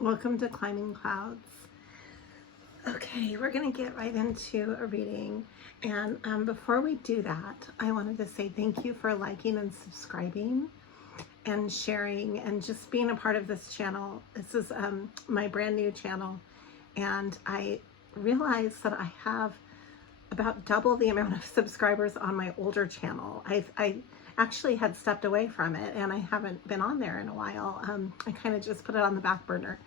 Welcome to Climbing Clouds. Okay, we're going to get right into a reading. And before we do that, I wanted to say thank you for liking and subscribing and sharing and just being a part of this channel. This is my brand new channel. And I realized that I have about double the amount of subscribers on my older channel. I actually had stepped away from it and I haven't been on there in a while. I kind of just put it on the back burner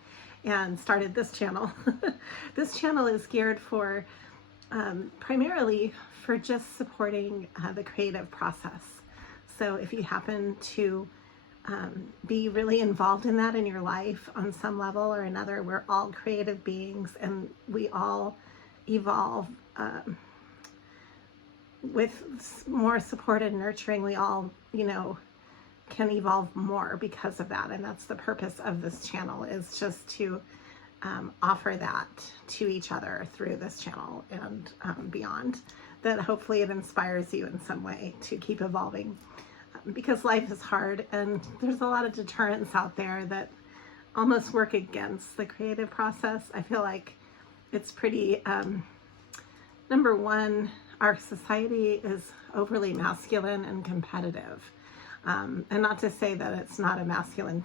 and started this channel. This channel is geared for primarily for just supporting the creative process. So if you happen to be really involved in that in your life on some level or another, we're all creative beings and we all evolve with more support and nurturing. We all, can evolve more because of that. And that's the purpose of this channel, is just to offer that to each other through this channel and beyond, that hopefully it inspires you in some way to keep evolving, because life is hard and there's a lot of deterrents out there that almost work against the creative process. I feel like it's pretty, number one, our society is overly masculine and competitive. And not to say that it's not a masculine,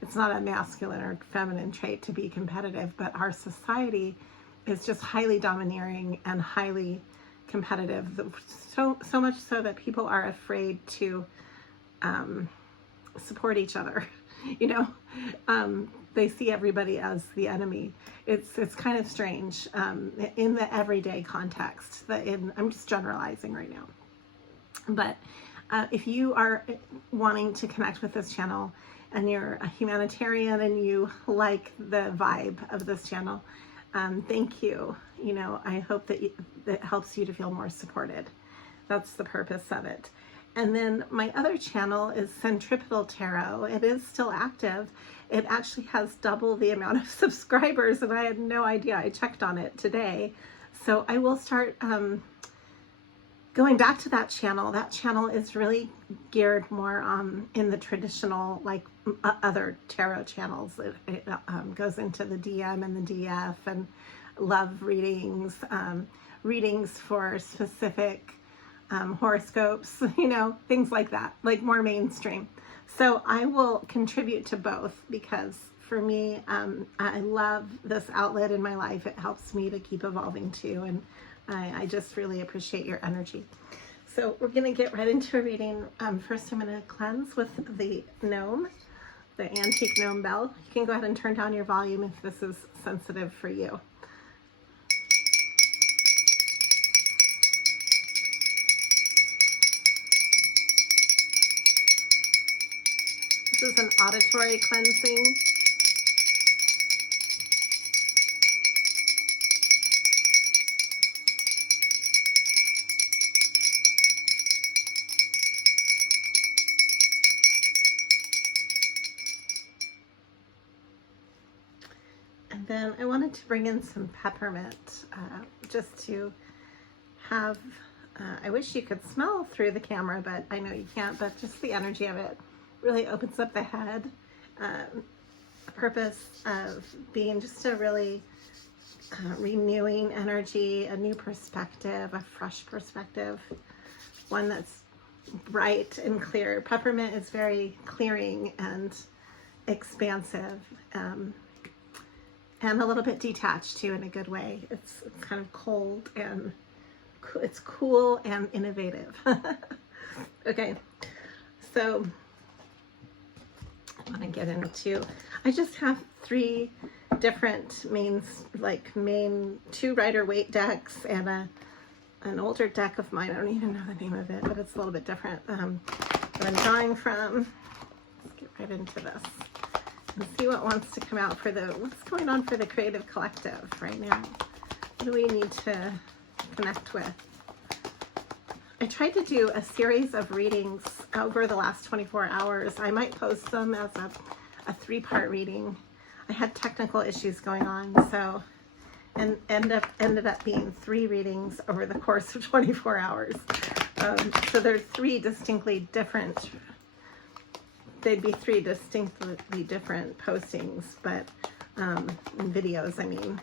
it's not a masculine or feminine trait to be competitive, but our society is just highly domineering and highly competitive. So much so that people are afraid to support each other. They see everybody as the enemy. It's kind of strange in the everyday context. I'm just generalizing right now. But if you are wanting to connect with this channel and you're a humanitarian and you like the vibe of this channel, thank you. I hope that that helps you to feel more supported. That's the purpose of it. And then my other channel is Centripetal Tarot. It is still active. It actually has double the amount of subscribers and I had no idea. I checked on it today. So I will start going back to that channel. That channel is really geared more in the traditional, like other tarot channels. It goes into the DM and the DF and love readings, readings for specific horoscopes, things like that, like more mainstream. So I will contribute to both because for me, I love this outlet in my life. It helps me to keep evolving too. And I just really appreciate your energy. So we're going to get right into a reading. First, I'm going to cleanse with the gnome, the antique gnome bell. You can go ahead and turn down your volume if this is sensitive for you. This is an auditory cleansing. And then I wanted to bring in some peppermint just to have, I wish you could smell through the camera, but I know you can't, but just the energy of it really opens up the head. The purpose of being just a really renewing energy, a new perspective, a fresh perspective, one that's bright and clear. Peppermint is very clearing and expansive, and a little bit detached too in a good way. It's kind of cold and it's cool and innovative. Okay, so I want to get into, I just have three different main two Rider-Waite decks and an older deck of mine. I don't even know the name of it, but it's a little bit different that I'm drawing from. Let's get right into this and see what wants to come out for what's going on for the creative collective right now. What do we need to connect with? I tried to do a series of readings over the last 24 hours. I might post them as a 3-part reading. I had technical issues going on, so, and ended up being 3 readings over the course of 24 hours. So there's 3 distinctly different they'd be 3 distinctly different postings, but in videos, I mean.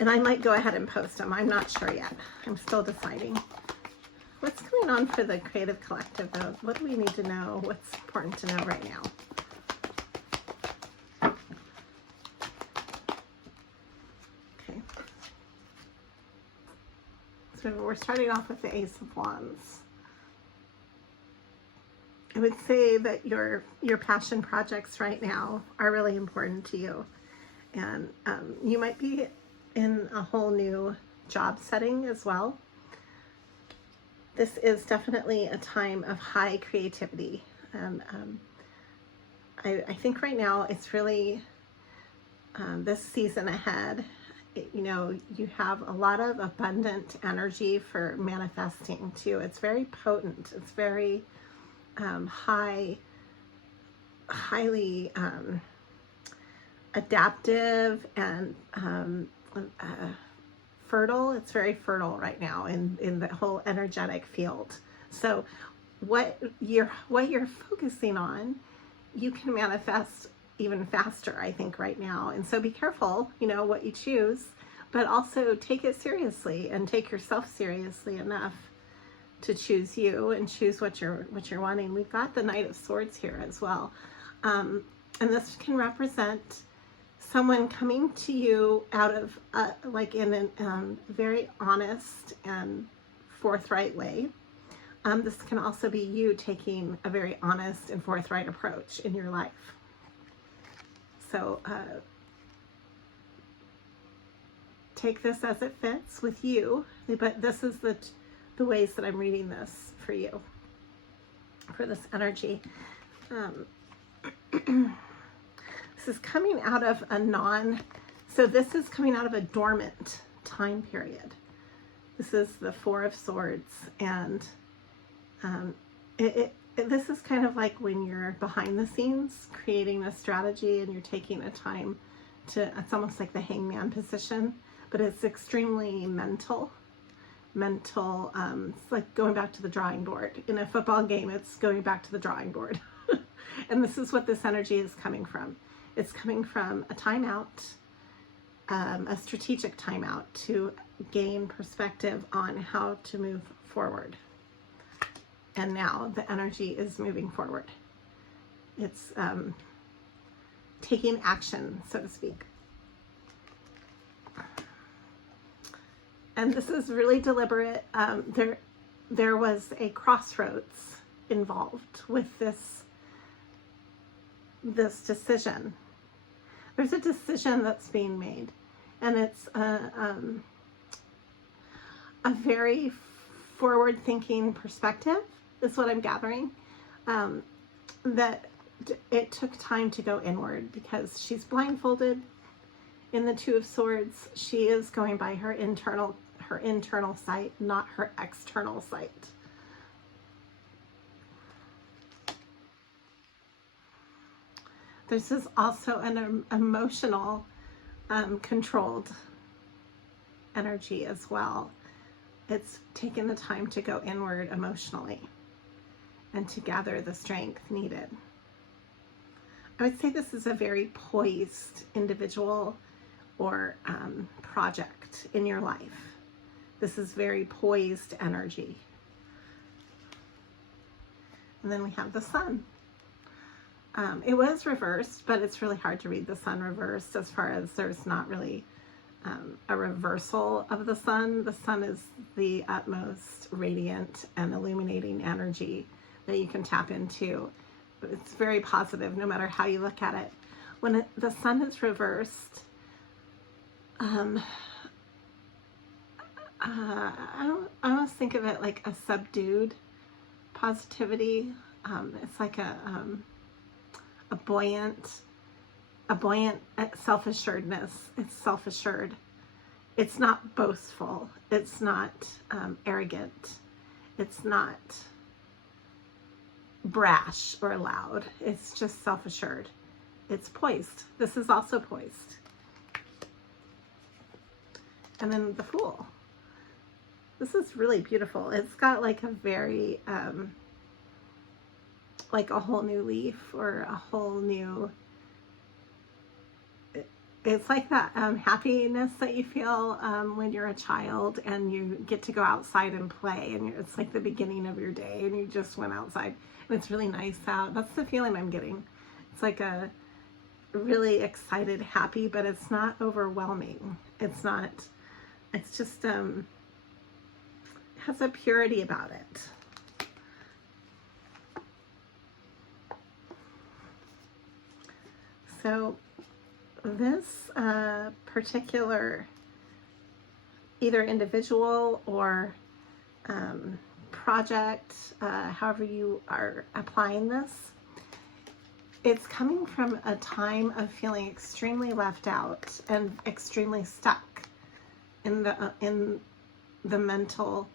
And I might go ahead and post them. I'm not sure yet. I'm still deciding. What's going on for the creative collective, though? What do we need to know? What's important to know right now? Okay. So we're starting off with the Ace of Wands. I would say that your passion projects right now are really important to you. And you might be in a whole new job setting as well. This is definitely a time of high creativity. And I think right now it's really this season ahead, you know, you have a lot of abundant energy for manifesting too. It's very potent. It's very highly adaptive and fertile. It's very fertile right now in the whole energetic field. So what you're focusing on, you can manifest even faster, I think, right now. And so be careful, you know, what you choose, but also take it seriously and take yourself seriously enough to choose you and choose what you're wanting. We've got the Knight of Swords here as well. And this can represent someone coming to you out of like in a very honest and forthright way. This can also be you taking a very honest and forthright approach in your life. So take this as it fits with you, but this is the ways that I'm reading this for you, for this energy. This is coming out of this is coming out of a dormant time period. This is the Four of Swords, and this is kind of like when you're behind the scenes creating a strategy and you're taking a time to, it's almost like the hangman position, but it's extremely mental. It's like going back to the drawing board. In a football game, it's going back to the drawing board. And this is what this energy is coming from. It's coming from a timeout, a strategic timeout to gain perspective on how to move forward. And now the energy is moving forward. It's taking action, so to speak. And this is really deliberate. There was a crossroads involved with this decision. There's a decision that's being made, and it's a very forward-thinking perspective, is what I'm gathering. That it took time to go inward because she's blindfolded in the Two of Swords. She is going by her internal sight, not her external sight. This is also an emotional, controlled energy as well. It's taken the time to go inward emotionally and to gather the strength needed. I would say this is a very poised individual or project in your life. This is very poised energy. And then we have the Sun. It was reversed, but it's really hard to read the Sun reversed, as far as there's not really a reversal of the Sun. The Sun is the utmost radiant and illuminating energy that you can tap into. It's very positive no matter how you look at it. When the Sun is reversed, I almost think of it like a subdued positivity. It's like a buoyant self-assuredness. It's self-assured. It's not boastful. It's not arrogant. It's not brash or loud. It's just self-assured. It's poised. This is also poised. And then the Fool. This is really beautiful. It's got like a very like a whole new leaf or a whole new, it's like that happiness that you feel when you're a child and you get to go outside and play, and it's like the beginning of your day and you just went outside and it's really nice out. That's the feeling I'm getting. It's like a really excited, happy, but it's not overwhelming. It's not, it's just, it has a purity about it. So this particular either individual or project, however you are applying this, it's coming from a time of feeling extremely left out and extremely stuck in the mental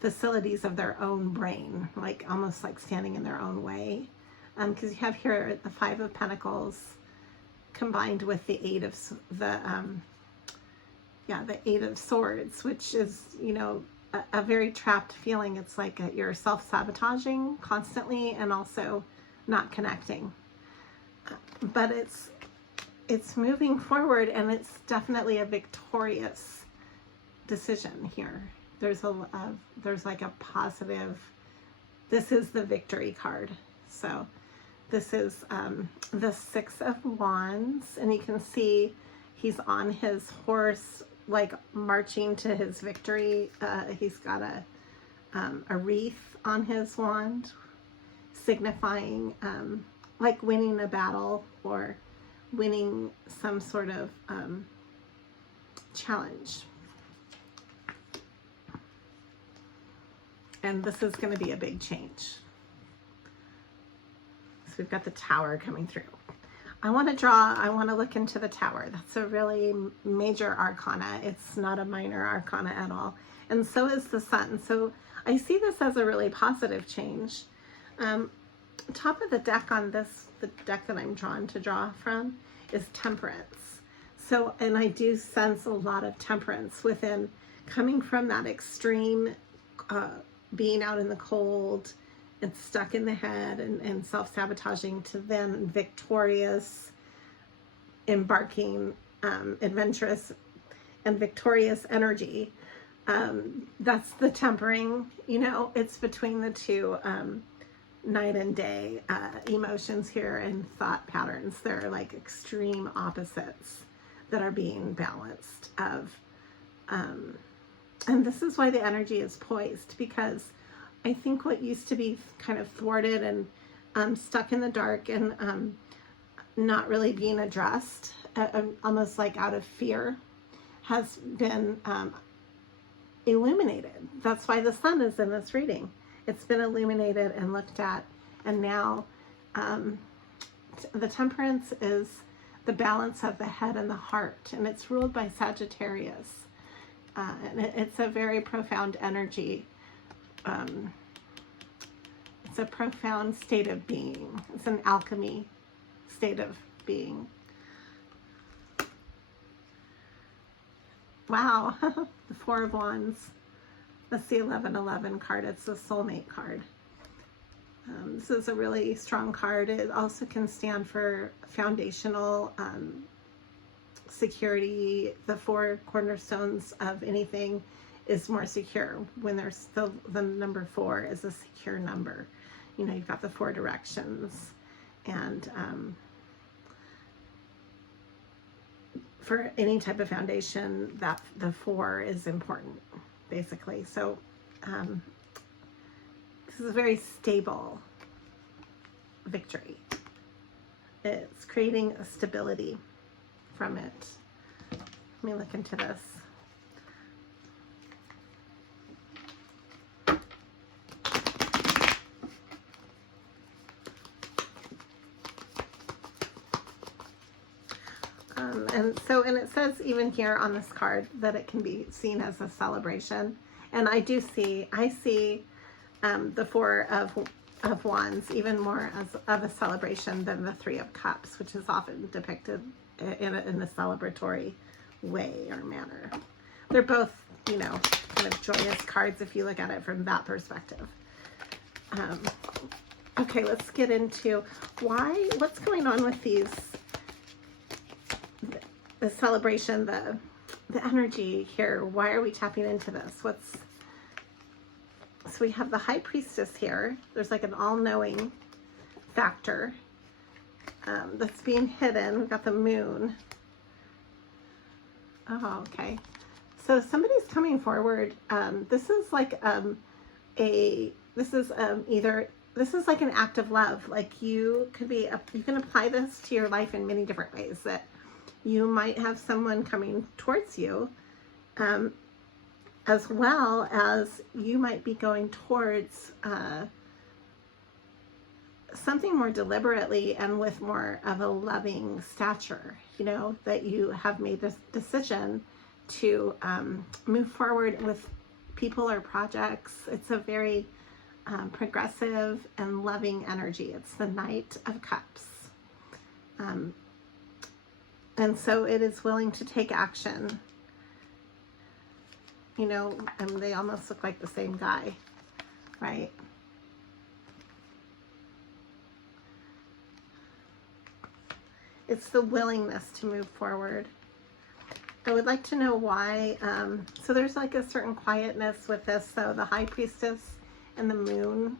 facilities of their own brain, like almost like standing in their own way. Because you have here the Five of Pentacles combined with the Eight of the Eight of Swords, which is, you know, a very trapped feeling. It's like you're self-sabotaging constantly and also not connecting. But it's moving forward, and it's definitely a victorious decision here. There's like a positive. This is the victory card. So this is the Six of Wands, and you can see he's on his horse, like marching to his victory. He's got a wreath on his wand, signifying like winning a battle or winning some sort of challenge. And this is going to be a big change. So we've got the Tower coming through. I want to look into the Tower. That's a really major arcana. It's not a minor arcana at all. And so is the Sun. So I see this as a really positive change. Top of the deck on this, the deck that I'm drawn to draw from, is Temperance. So, and I do sense a lot of temperance within, coming from that extreme being out in the cold and stuck in the head and self-sabotaging, to then victorious, embarking, adventurous and victorious energy. That's the tempering, you know, it's between the two night and day emotions here and thought patterns. They're like extreme opposites that are being balanced of, and this is why the energy is poised, because I think what used to be kind of thwarted and stuck in the dark and not really being addressed, almost like out of fear, has been illuminated. That's why the Sun is in this reading. It's been illuminated and looked at, and now the Temperance is the balance of the head and the heart, and it's ruled by Sagittarius. And it's a very profound energy. It's a profound state of being. It's an alchemy state of being. Wow, the Four of Wands. That's the 1111 card. It's the soulmate card. This is a really strong card. It also can stand for foundational security. The four cornerstones of anything is more secure. When there's the number 4 is a secure number. You know, you've got the 4 directions, and for any type of foundation, that the 4 is important, basically. So this is a very stable victory. It's creating a stability from it. Let me look into this. And it says even here on this card that it can be seen as a celebration. And I see the Four of Wands even more of a celebration than the Three of Cups, which is often depicted in a celebratory way or manner. They're both, you know, kind of joyous cards if you look at it from that perspective. Okay, let's get into what's going on with the celebration, the energy here. Why are we tapping into this? So we have the High Priestess here. There's like an all-knowing factor that's being hidden. We've got the Moon. Oh, okay. So somebody's coming forward. This is like this is like an act of love. Like you can apply this to your life in many different ways. That you might have someone coming towards you, as well as you might be going towards something more deliberately and with more of a loving stature, you know, that you have made this decision to move forward with people or projects. It's a very progressive and loving energy. It's the Knight of Cups. And so it is willing to take action. You know, and they almost look like the same guy, right? It's the willingness to move forward. I would like to know why. So there's like a certain quietness with this. So the High Priestess and the Moon.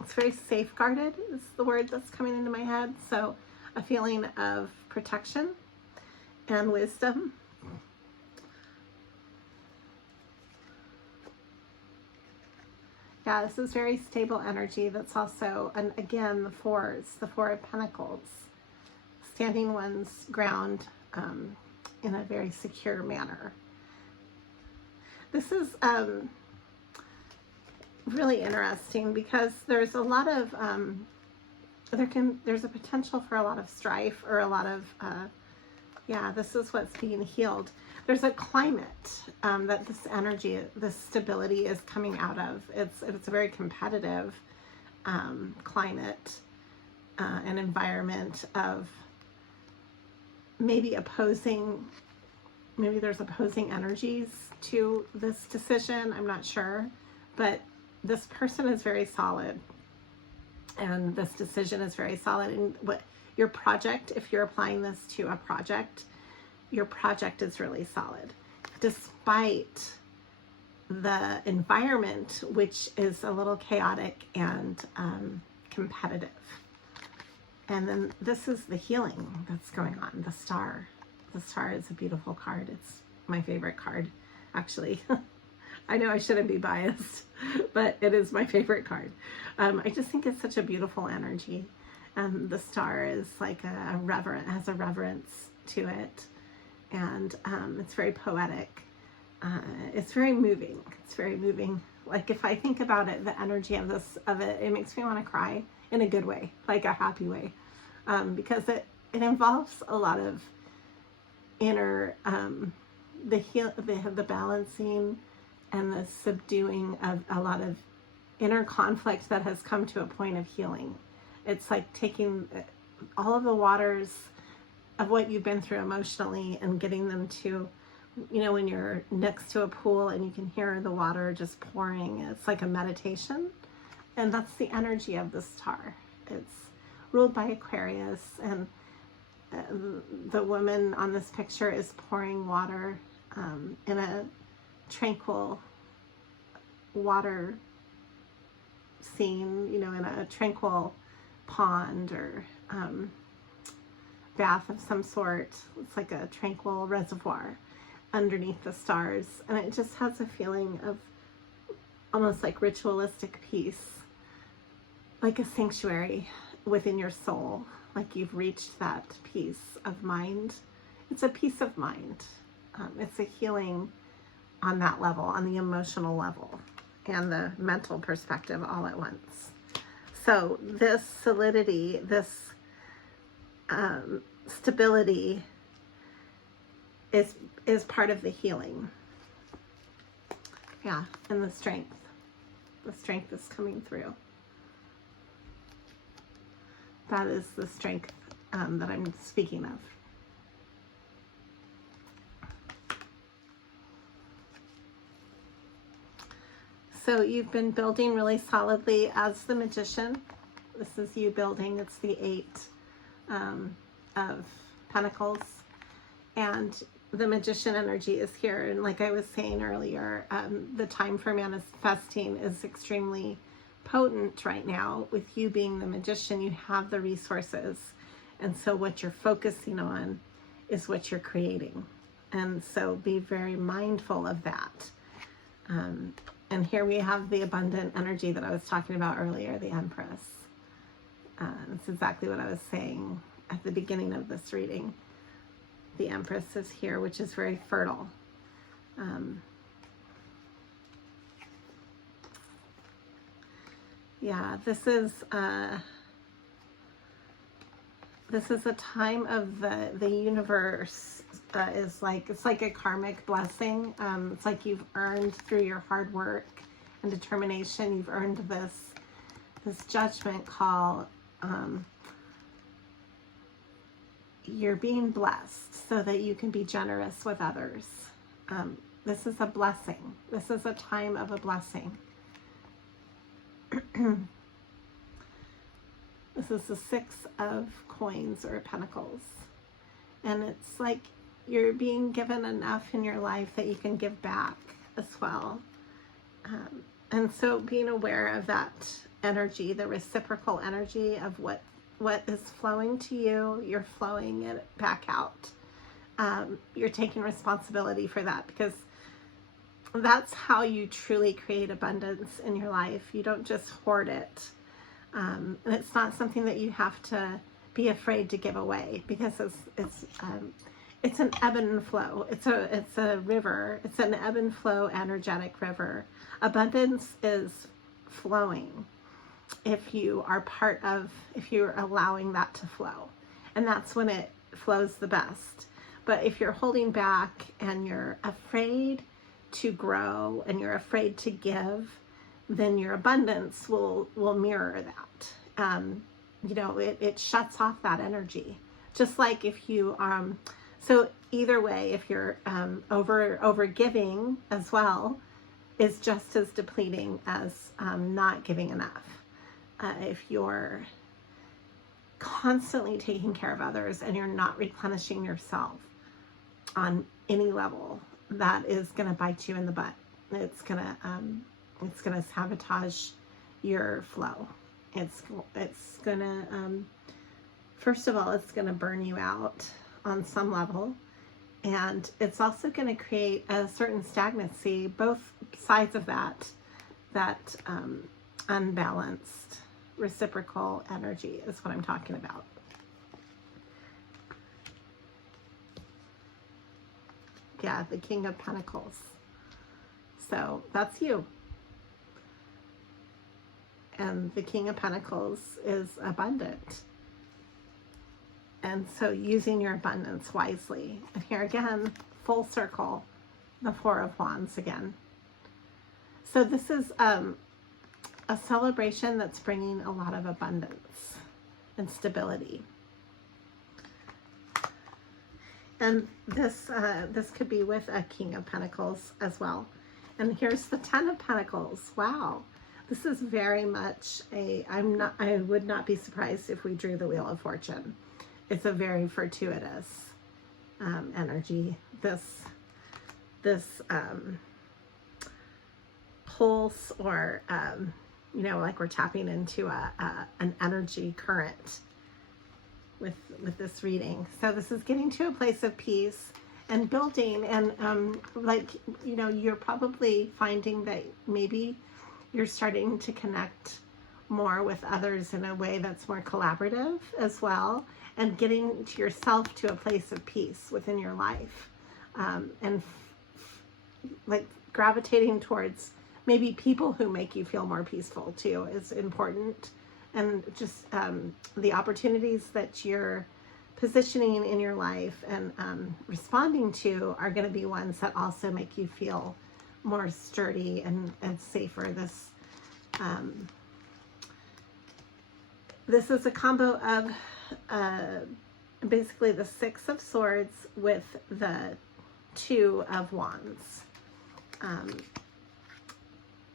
It's very safeguarded is the word that's coming into my head. So a feeling of protection and wisdom. Yeah, this is very stable energy. That's also, and again, the Four of Pentacles. Standing one's ground in a very secure manner. This is really interesting because there's a lot of there's a potential for a lot of strife or a lot of this is what's being healed. There's a climate that this energy, this stability is coming out of. It's a very competitive climate, an environment of maybe there's opposing energies to this decision. I'm not sure, but this person is very solid and this decision is very solid. And what your project, if you're applying this to a project, your project is really solid despite the environment, which is a little chaotic and competitive. And then this is the healing that's going on. The Star. The Star is a beautiful card. It's my favorite card, actually. I know I shouldn't be biased, but it is my favorite card. I just think it's such a beautiful energy. The Star is like has a reverence to it. And it's very poetic. It's very moving. It's very moving. Like if I think about it, the energy of it makes me want to cry in a good way, like a happy way. Because it involves a lot of inner, the balancing and the subduing of a lot of inner conflict that has come to a point of healing. It's like taking all of the waters of what you've been through emotionally and getting them to, you know, when you're next to a pool and you can hear the water just pouring. It's like a meditation. And that's the energy of the Star. It's ruled by Aquarius, and the woman on this picture is pouring water in a tranquil water scene, you know, in a tranquil pond or bath of some sort. It's like a tranquil reservoir underneath the stars, and it just has a feeling of almost like ritualistic peace, like a sanctuary within your soul, like you've reached that peace of mind. It's a peace of mind. It's a healing on that level, on the emotional level and the mental perspective all at once. So this solidity, this stability is part of the healing. Yeah, and the strength. The strength is coming through. That is the strength that I'm speaking of. So you've been building really solidly as the Magician. This is you building. It's the 8 of Pentacles. And the Magician energy is here. And like I was saying earlier, the time for manifesting is extremely potent right now. With you being the Magician, you have the resources. And so what you're focusing on is what you're creating. And so be very mindful of that. And here we have the abundant energy that I was talking about earlier, the Empress. That's exactly what I was saying at the beginning of this reading. The Empress is here, which is very fertile. Yeah, this is a time of the universe. Is like, it's like a karmic blessing. It's like you've earned through your hard work and determination, you've earned this judgment call. You're being blessed so that you can be generous with others. This is a blessing. This is a time of a blessing. This is the 6 of coins or pentacles. And it's like you're being given enough in your life that you can give back as well. And so being aware of that energy, the reciprocal energy of what is flowing to you, you're flowing it back out. You're taking responsibility for that, because that's how you truly create abundance in your life. You don't just hoard it. And it's not something that you have to be afraid to give away, because it's an ebb and flow. It's a river. It's an ebb and flow energetic river. Abundance is flowing if you are if you're allowing that to flow. And that's when it flows the best. But if you're holding back and you're afraid to grow and you're afraid to give, then your abundance will mirror that. It shuts off that energy. Just like if you, so either way, if you're over giving as well, is just as depleting as not giving enough. If you're constantly taking care of others and you're not replenishing yourself on any level, that is going to bite you in the butt. It's going to sabotage your flow. It's going to, first of all, it's going to burn you out on some level. And it's also going to create a certain stagnancy, both sides of that unbalanced reciprocal energy is what I'm talking about. Yeah, the King of Pentacles. So that's you. And the King of Pentacles is abundant. And so using your abundance wisely. And here again, full circle, the 4 of Wands again. So this is a celebration that's bringing a lot of abundance and stability. And this could be with a King of Pentacles as well. And here's the 10 of Pentacles. Wow. This is very much I would not be surprised if we drew the Wheel of Fortune. It's a very fortuitous energy. This pulse, or like we're tapping into an energy current with this reading. So this is getting to a place of peace and building, and you're probably finding that maybe you're starting to connect more with others in a way that's more collaborative as well, and getting to yourself to a place of peace within your life, and like gravitating towards maybe people who make you feel more peaceful too is important. And just the opportunities that you're positioning in your life and responding to are going to be ones that also make you feel more sturdy and safer. This is a combo of basically the 6 of Swords with the 2 of Wands.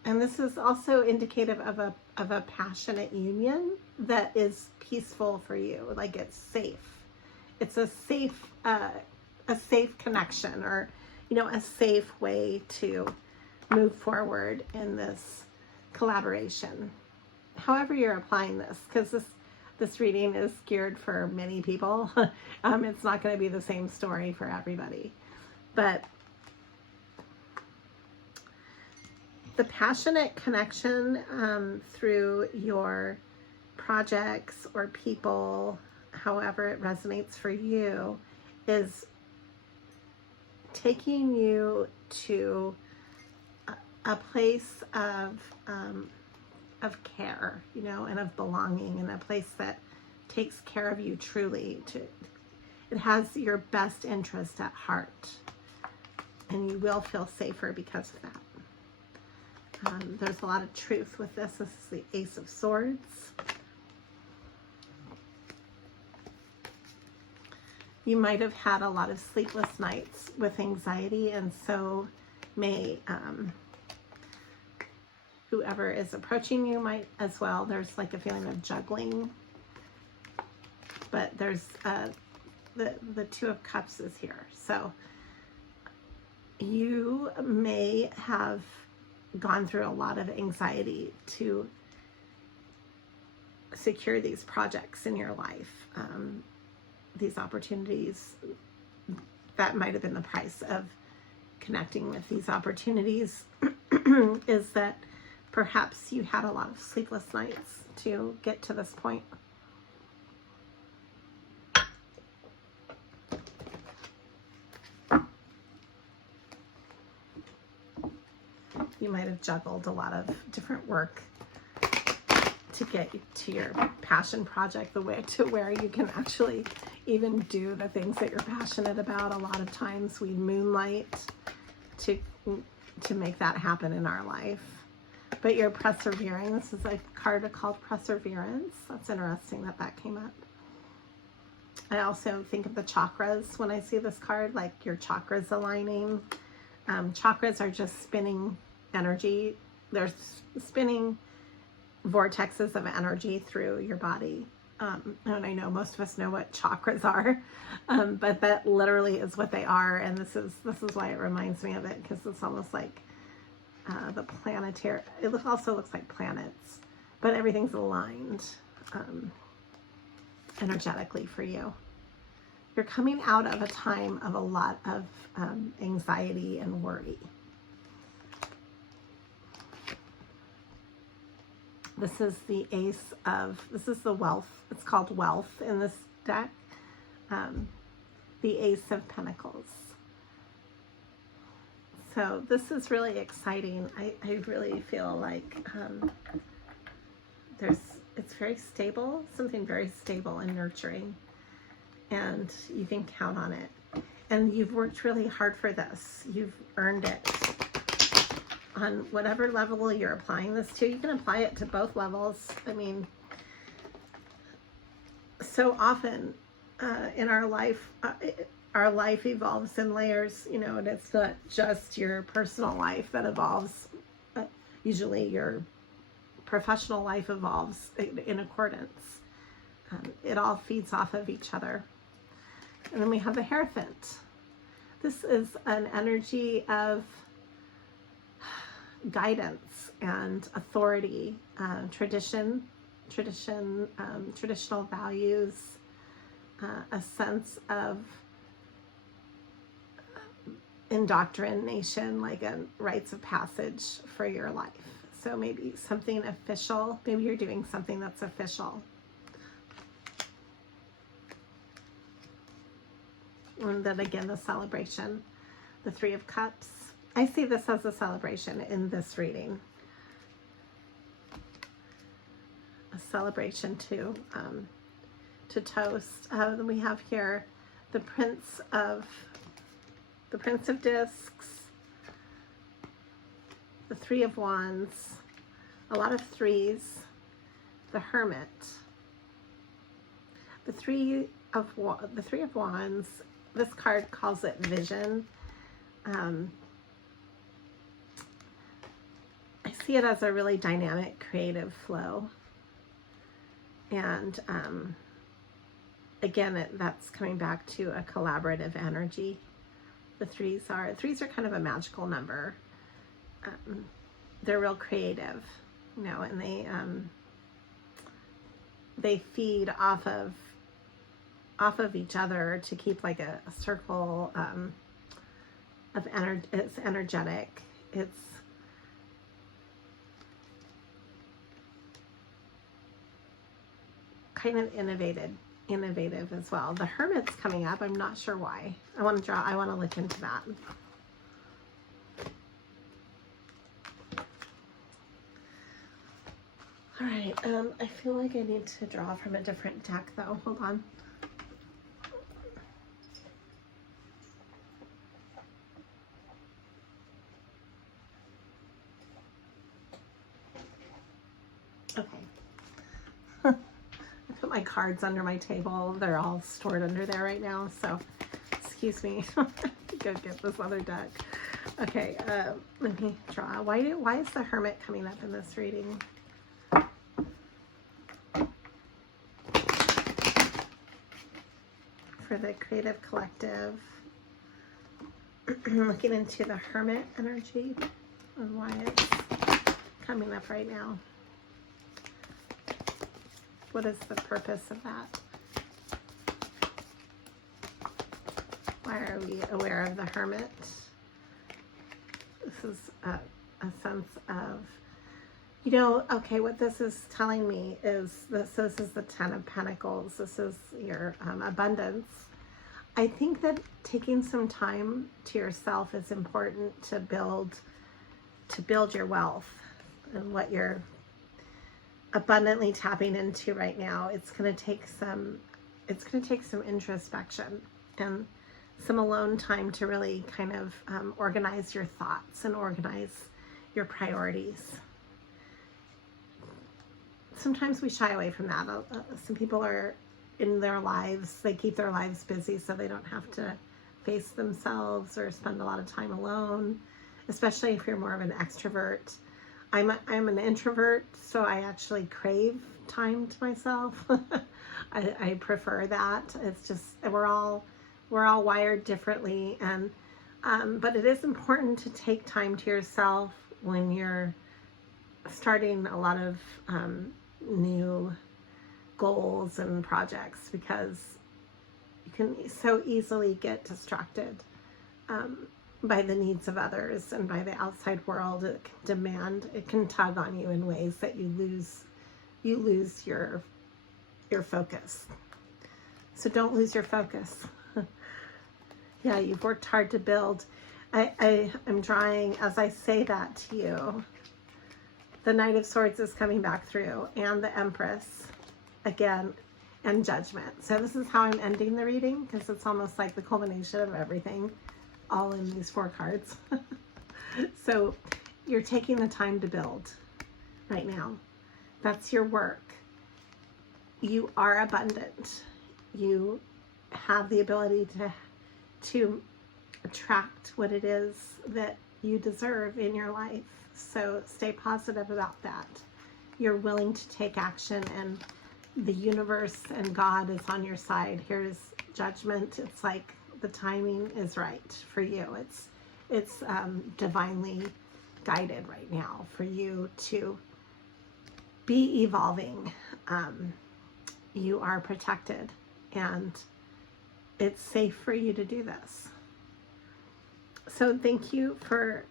And this is also indicative of a passionate union that is peaceful for you. Like it's safe. It's a safe connection, or, you know, a safe way to move forward in this collaboration. However you're applying this, because this reading is geared for many people. It's not going to be the same story for everybody. But the passionate connection through your projects or people, however it resonates for you, is taking you to a place of care, you know, and of belonging, and a place that takes care of you truly. It has your best interest at heart, and you will feel safer because of that. There's a lot of truth with this. This is the Ace of Swords. You might have had a lot of sleepless nights with anxiety, and so may whoever is approaching you might as well. There's like a feeling of juggling, but there's the Two of Cups is here. So you may have gone through a lot of anxiety to secure these projects in your life, these opportunities. That might have been the price of connecting with these opportunities, is that perhaps you had a lot of sleepless nights to get to this point. You might have juggled a lot of different work to get to your passion project, the way to where you can actually even do the things that you're passionate about. A lot of times we moonlight to make that happen in our life. But you're persevering. This is a card called Perseverance. That's interesting that that came up. I also think of the chakras when I see this card, like your chakras aligning. Chakras are just spinning energy. They're spinning vortexes of energy through your body. And I know most of us know what chakras are, but that literally is what they are. And this is why it reminds me of it, because it's almost like the planetary. It also looks like planets, but everything's aligned energetically for you. You're coming out of a time of a lot of anxiety and worry. This is the this is the wealth. It's called wealth in this deck. The Ace of Pentacles. So this is really exciting. I really feel like it's very stable, something very stable and nurturing, and you can count on it. And you've worked really hard for this. You've earned it. On whatever level you're applying this to, you can apply it to both levels. I mean, so often in our life evolves in layers, you know, and it's not just your personal life that evolves. Usually your professional life evolves in accordance. It all feeds off of each other. And then we have the Hierophant. This is an energy of guidance and authority, traditional values, a sense of indoctrination, like a rites of passage for your life. So maybe something official. Maybe you're doing something that's official. And then again, the celebration, the Three of Cups. I see this as a celebration in this reading. A celebration to toast. Then we have here the Prince of Discs, the Three of Wands, a lot of threes, the Hermit, the Three of Wands. This card calls it vision. I see it as a really dynamic, creative flow. And again, that's coming back to a collaborative energy. The threes are kind of a magical number. They're real creative, you know, and they feed off of each other to keep like a circle of energy. It's energetic. It's kind of innovative as well. The Hermit's coming up. I'm not sure why. I want to look into that. All right. I feel like I need to draw from a different deck though. Hold on. Okay. I put my cards under my table. They're all stored under there right now. So, excuse me. Go get this other deck. Okay. Let me draw. Why is the Hermit coming up in this reading? For the creative collective, looking into the Hermit energy and why it's coming up right now. What is the purpose of that? Why are we aware of the Hermit? This is a sense of, you know, okay, what this is telling me is this is the Ten of Pentacles. This is your abundance. I think that taking some time to yourself is important to build your wealth and what you're abundantly tapping into right now. It's going to take some introspection and some alone time to really kind of organize your thoughts and organize your priorities. Sometimes we shy away from that. Some people are in their lives, they keep their lives busy so they don't have to face themselves or spend a lot of time alone, especially if you're more of an extrovert. I'm an introvert, so I actually crave time to myself. I prefer that. It's just we're all wired differently, and but it is important to take time to yourself when you're starting a lot of new goals and projects, because you can so easily get distracted by the needs of others and by the outside world. It can tug on you in ways that you lose your focus. So don't lose your focus. Yeah, you've worked hard to build. I'm drawing, as I say that to you, the Knight of Swords is coming back through, and the Empress again, and Judgment. So this is how I'm ending the reading, because it's almost like the culmination of everything all in these 4 cards. So you're taking the time to build right now. That's your work. You are abundant. You have the ability to attract what it is that you deserve in your life. So stay positive about that. You're willing to take action, and the universe and God is on your side. Here's Judgment. It's like the timing is right for you. It's divinely guided right now for you to be evolving. You are protected, and it's safe for you to do this. So thank you for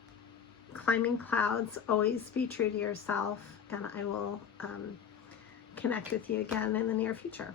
climbing clouds. Always be true to yourself, and I will connect with you again in the near future.